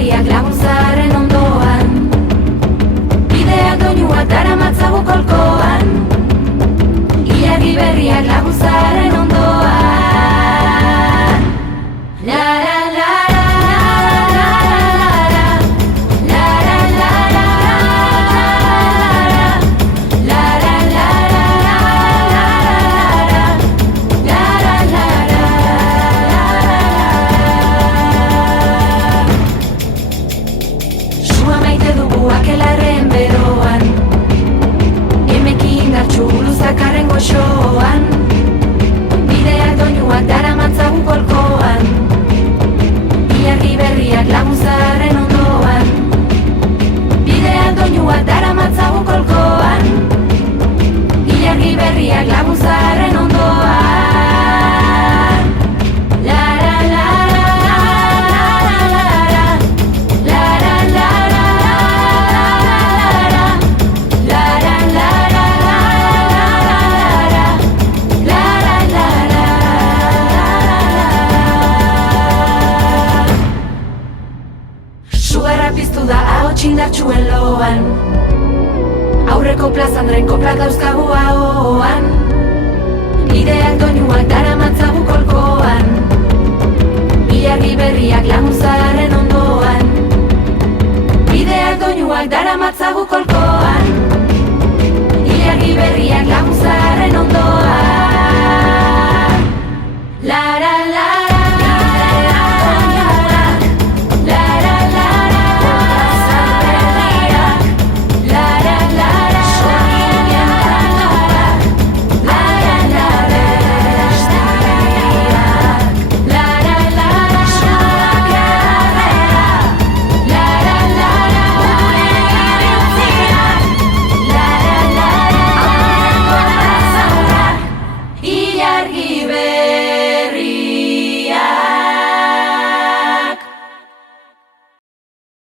berriak laguntzaren ondoan, bideak doinuak daramatzagu kolkoan, ilargi berriak laguntzaren ondoan. La la la la la la la la la la la la sua maite dugu akelarren beroan, emekin dartxu luzakarren goxoan, bideak doinuak daramatzagu kolkoan, ilargi berriak laguntzaren ondoan, bideak doinuak daramatzagu kolkoan, ilargi berriak laguntzaren ondoan. La la la la la la la la la la la sugarra piztu da ahots indartsuen loan, aurreko plazandren koplak dauzkagu ahoan, bideak doinuak daramatzagu kolkoan, ilargi berriak laguntzaren ondoan.